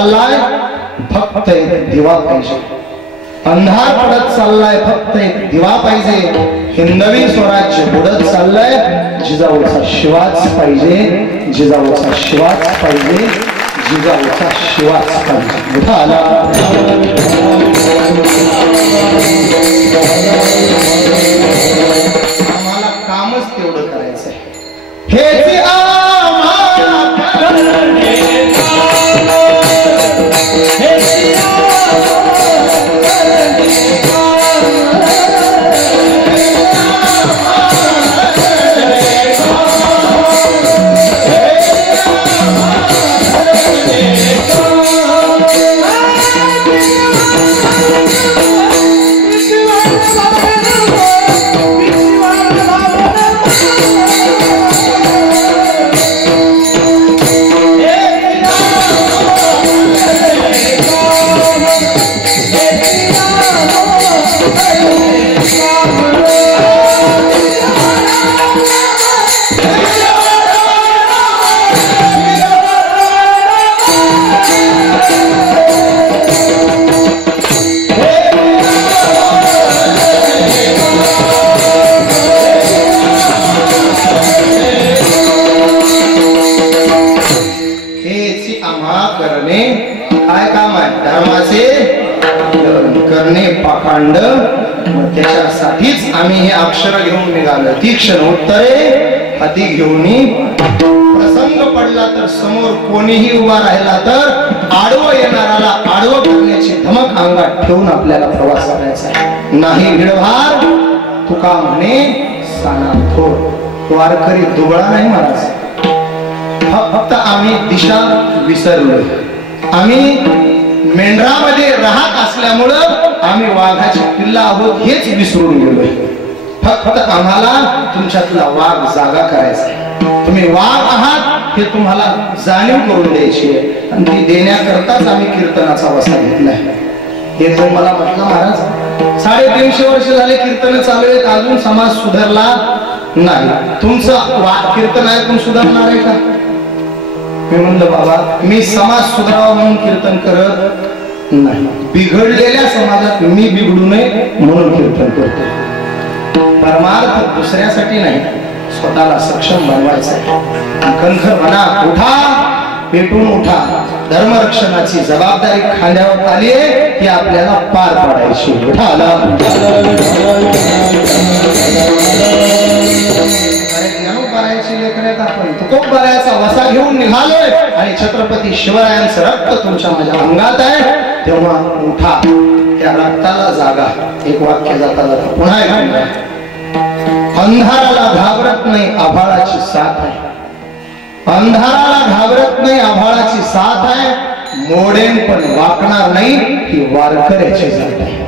चाललाय, फक्त एक दिवा पाहिजे. अंधार पडत चाललाय, फक्त एक दिवा पाहिजे. हिंदवी स्वराज्य बुडत चाललंय, जिजाऊचा शिवाच पाहिजे, जिजाऊचा शिवाच पाहिजे, जिजाऊचा शिवाच पाहिजे. मोठा आला आम्हाला कामच तेवढं करायचंय. हेच पाखंड. त्याच्यासाठीच आम्ही हे अक्षर घेऊन निघालो. तीक्ष्ण उत्तरे हाती घेऊन, प्रसंग पडला तर समोर कोणीही उभा राहिला तर आडवं येणाराला आडवं करण्याची धमक अंगात ठेवून आपल्याला प्रवास करायचा आहे. नाही भिडभार तुका म्हणे साना थोर. वारकरी दुबळा नाही महाराज, फक्त आम्ही दिशा विसरलोय. आम्ही मेंढरामध्ये राहत असल्यामुळं आम्ही वाघाची पिल्ला आहोत हेच विसरून गेलोय. फक्त आम्हाला तुमच्यातला वाघ जागा करायचा. तुम्ही वाघ आहात हे तुम्हाला जाणीव करून द्यायची आहे, आणि ती देण्याकरताच आम्ही कीर्तनाचा वसा घेतलाय. हे जो मला म्हटलं महाराज 350 वर्ष झाले कीर्तन चालू आहेत, अजून समाज सुधारला नाही. तुमचं कीर्तन ऐकून सुधारणार आहे का? मी म्हणलं बाबा मी समाज सुधारावा म्हणून कीर्तन करत नाही. बिघडलेल्या समाजात मी बिघडू नये म्हणून कीर्तन करतो. परमार्थ दुसऱ्यासाठी नाही, स्वतःला सक्षम बनवायचं आहे. कणखर म्हणा, उठा, पेटून उठा. धर्मरक्षणाची जबाबदारी खांद्यावर आली आहे, ती आपल्याला पार पाडायची. उठा आला लेखण्यात आपण तुकोबरायाचा वसा घेऊन निघालोय आणि छत्रपती शिवरायांचं रक्त तुमच्या माझ्या अंगात आहे. तेव्हा उठा, त्या रक्ताला जागा. एक वाक्य जाता जाता पुन्हा एक, अंधाराला घाबरत नाही आभाळाची साथ आहे. अंधाराला घाबरत नाही आभाळाची साथ आहे. मोडेन पण वाकणार नाही ही वारकऱ्याची जात आहे.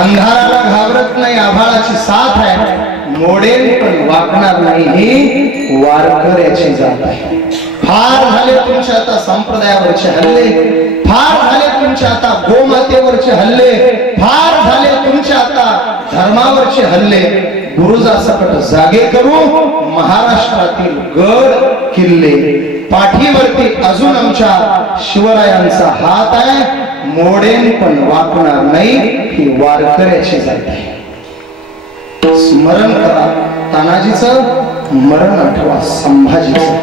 अंधाराला घाबरत नाही आभाळाची साथ आहे. मोडेल पण वाकणार नाही ही वारकऱ्याची जात आहे. फार झाले तुमच्या आता संप्रदायावरचे हल्ले, फार झाले तुमच्या आता गोमातेवरचे हल्ले, फार झाले तुमच्या आता धर्मावरचे हल्ले. गुरुजा सकट जागे करू महाराष्ट्रातील गड किल्ले. पाठीवरती अजून आमच्या शिवरायांचा हात आहे. मोडेन पण वाकणार नाही ही वारकऱ्याची जात आहे. स्मरण करा तानाजीचं, मरण आठवा संभाजीचं.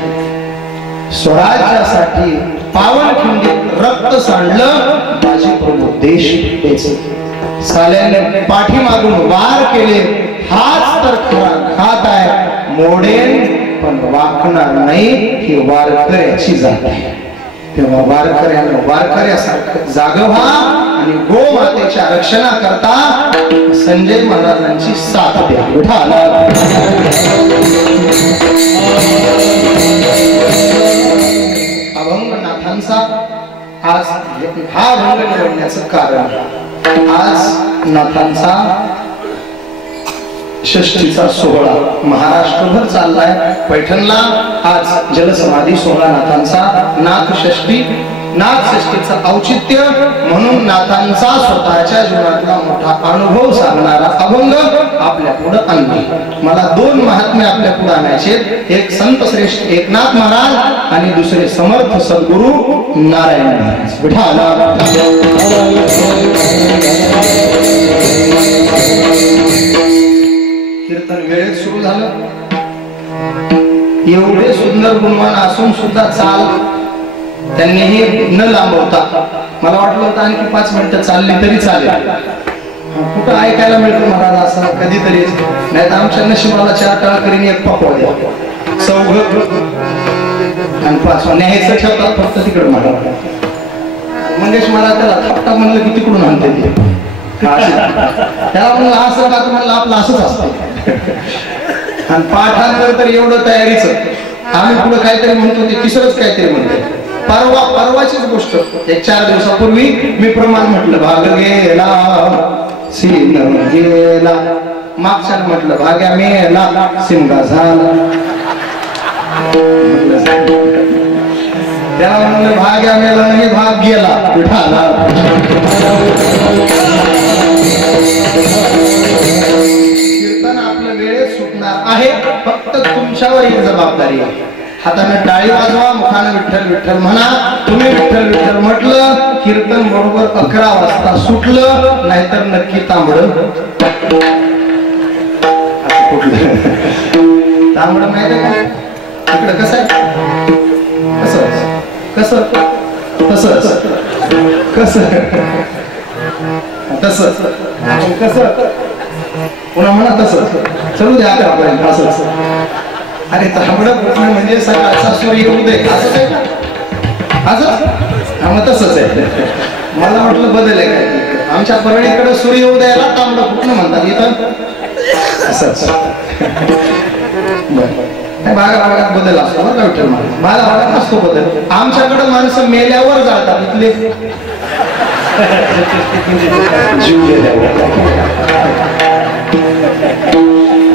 स्वराज्यासाठी पावनखिंडीत रक्त सांडलं माझे प्रभू देश. साल्याने पाठीमागून वार केले, हाच तर खरा घात आहे. मोडेन पण वाकणार नाही ही वारकऱ्याची जात आहे. तेव्हा वारकऱ्यानं वारकऱ्यासारखं जागं व्हा आणि गोमातेच्या रक्षणाकरता संजय महाराजांची साथ द्या. उठा अभंगनाथांचा आज हा अभंग निवडण्याचं कारण, आज नाथांचा षष्टीचा सोहळा महाराष्ट्रभर चाललाय. पैठणला आज जलसमाधी सोहळा नाथांचा, नाथ षष्टी नाथषष्ठीचं औचित्य म्हणून नाथांचा स्वतःच्या जीवनातला मोठा अनुभव सांगणारा अभंग आपल्या पुढे आणले. मला दोन महात्मे आपल्या पुढे आणायचे. एक संत श्रेष्ठ एकनाथ महाराज आणि दुसरे समर्थ सद्गुरु नारायण महाराज. विठाला कीर्तन वेळेत सुरू झालं. एवढे सुंदर गुणवान असून सुद्धा चाल त्यांनीही न लांबवता, मला वाटलं होतं आणखी 5 मिनिटं चालली तरी चालेल. कुठं ऐकायला मिळतं महाराज असं कधीतरी, नाही तर आमच्या नशिबाला 4 टाळ करीन एक पकवाड चौघ आणि 5 न्यायचं ठेवतात फक्त तिकडे. महाराज मंगेश महाराज त्याला थपटा म्हणलं की तिकडून आणते ते, त्याला म्हणलं असं का, म्हणलं आपलं असंच असतं. आणि पाठांतर तर एवढं तयारीच, आम्ही पुढे काहीतरी म्हणतो ते तिसरंच काहीतरी म्हणतो. परवाचीच गोष्ट, एक 4 दिवसापूर्वी मी प्रमाण म्हटलं भाग गेला सीन गेला, मागच्या म्हटलं भाग्या मेला सिंगा झाला. त्याला म्हणलं भाग्या मेला म्हणजे भाग गेला विठाला. कीर्तन आपलं वेळेत सुटणार आहे, फक्त तुमच्यावर एक जबाबदारी आहे. हाताने टाळी वाजवा, मुखाने विठ्ठल विठ्ठल म्हणा. तुम्ही विठ्ठल विठ्ठल म्हटलं कीर्तन बरोबर 11 वाजता सुटलं, नाहीतर नक्की तांबड तांबड माहिती आहे का इकडे कसं आहे, कसं कसं कसं कसं कसं पुन्हा म्हणा तसं चलू द्या आपल्यापर्यंत असंच. अरे तांबड फुटणं म्हणजे सकाळचा सूर्य उदय असंच आहे का, असंच हा मग तसंच आहे. मला म्हटलं बदल आहे काय, आमच्या परळीकडे सूर्य उदयाला तांबड फुटणं म्हणतात, इथं असंच. भागा भागात बदल असतो बरं का विठ्ठल महाराज, भागा भागात असतो बदल. आमच्याकडे माणसं मेल्यावर जातात, इथले जीव गेल्यावर.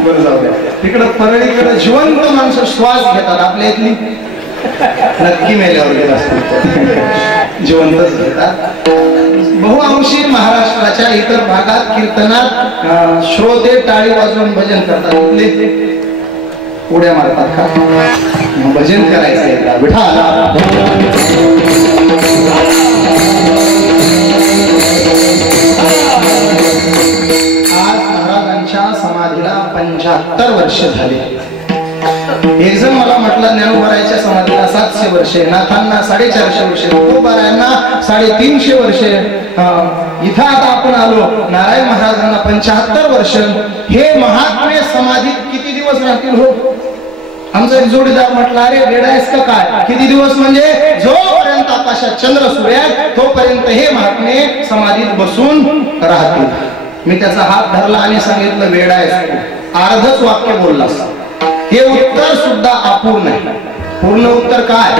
बरं जाऊ द्या, तिकडं परळीकडे जिवंत माणसं श्वास घेतात, आपल्या इथली नक्की मेल्यावर घेत असतात, जिवंतच घेतात. बहुअंशी महाराष्ट्राच्या इतर भागात कीर्तनात श्रोते टाळी वाजवून भजन करतात, इथले उड्या मारतात का, भजन करायचं विठाला. आज महाराजांच्या समाधीला 75 वर्ष झाले. एक जण मला म्हटलं ज्ञानोबारायांच्या समाधीला 700 वर्षे, नाथांना 450 वर्षे, तुकोबारायांना 350 वर्षे. इथं आता आपण आलो नारायण महाराजांना 75 वर्ष. हे महात्मे समाधीत किती दिवस राहतील हो? आमचा एक जोडीदार म्हटला, अरे रेडायस का काय, किती दिवस म्हणजे जोपर्यंत आकाशात चंद्र सूर्य तोपर्यंत हे महात्मे समाधीत बसून राहतील. मी त्याचा हात धरला आणि सांगितलं वेडायस, अर्धच वाक्य बोललास. हे उत्तर सुद्धा अपूर्ण आहे. पूर्ण उत्तर काय,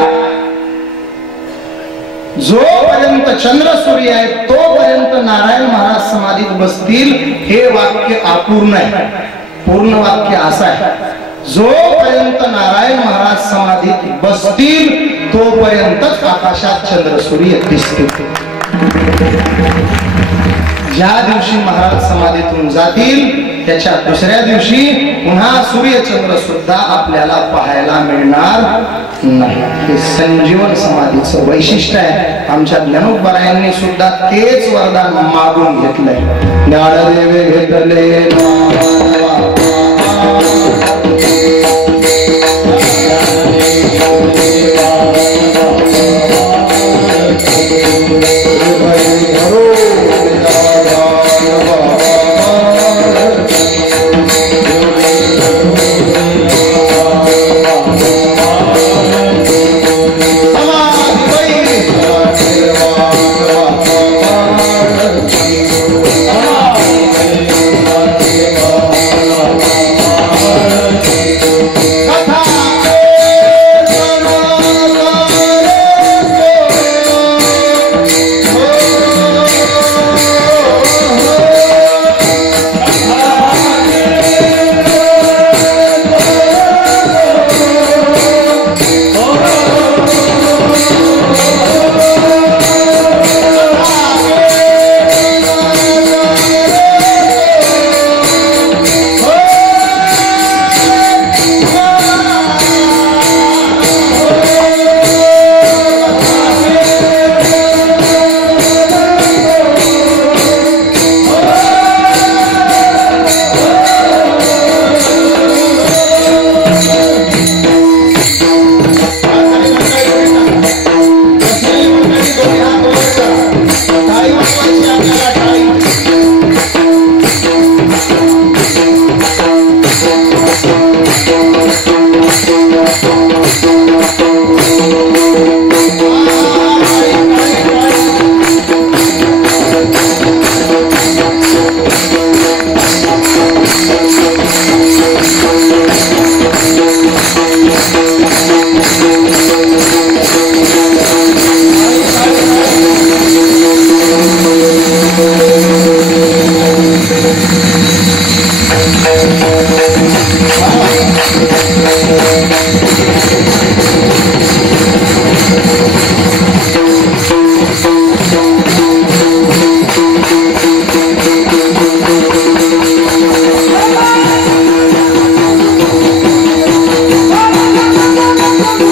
जोपर्यंत चंद्र सूर्य आहे तोपर्यंत नारायण महाराज समाधीत बसतील, हे वाक्य अपूर्ण आहे. पूर्ण वाक्य असं आहे, जोपर्यंत नारायण महाराज समाधीत बसतील तोपर्यंतच आकाशात चंद्र सूर्य दिसतील. ज्या दिवशी महाराज समाधीतून जातील त्याच्या दुसऱ्या दिवशी पुन्हा सूर्यचंद्र सुद्धा आपल्याला पाहायला मिळणार नाही. हे संजीवन समाधीचं वैशिष्ट्य आहे. आमच्या ज्ञानोबारायांनी सुद्धा तेच वरदान मागून घेतलंय. ज्ञानदेवे घेतले Bye. Thank you.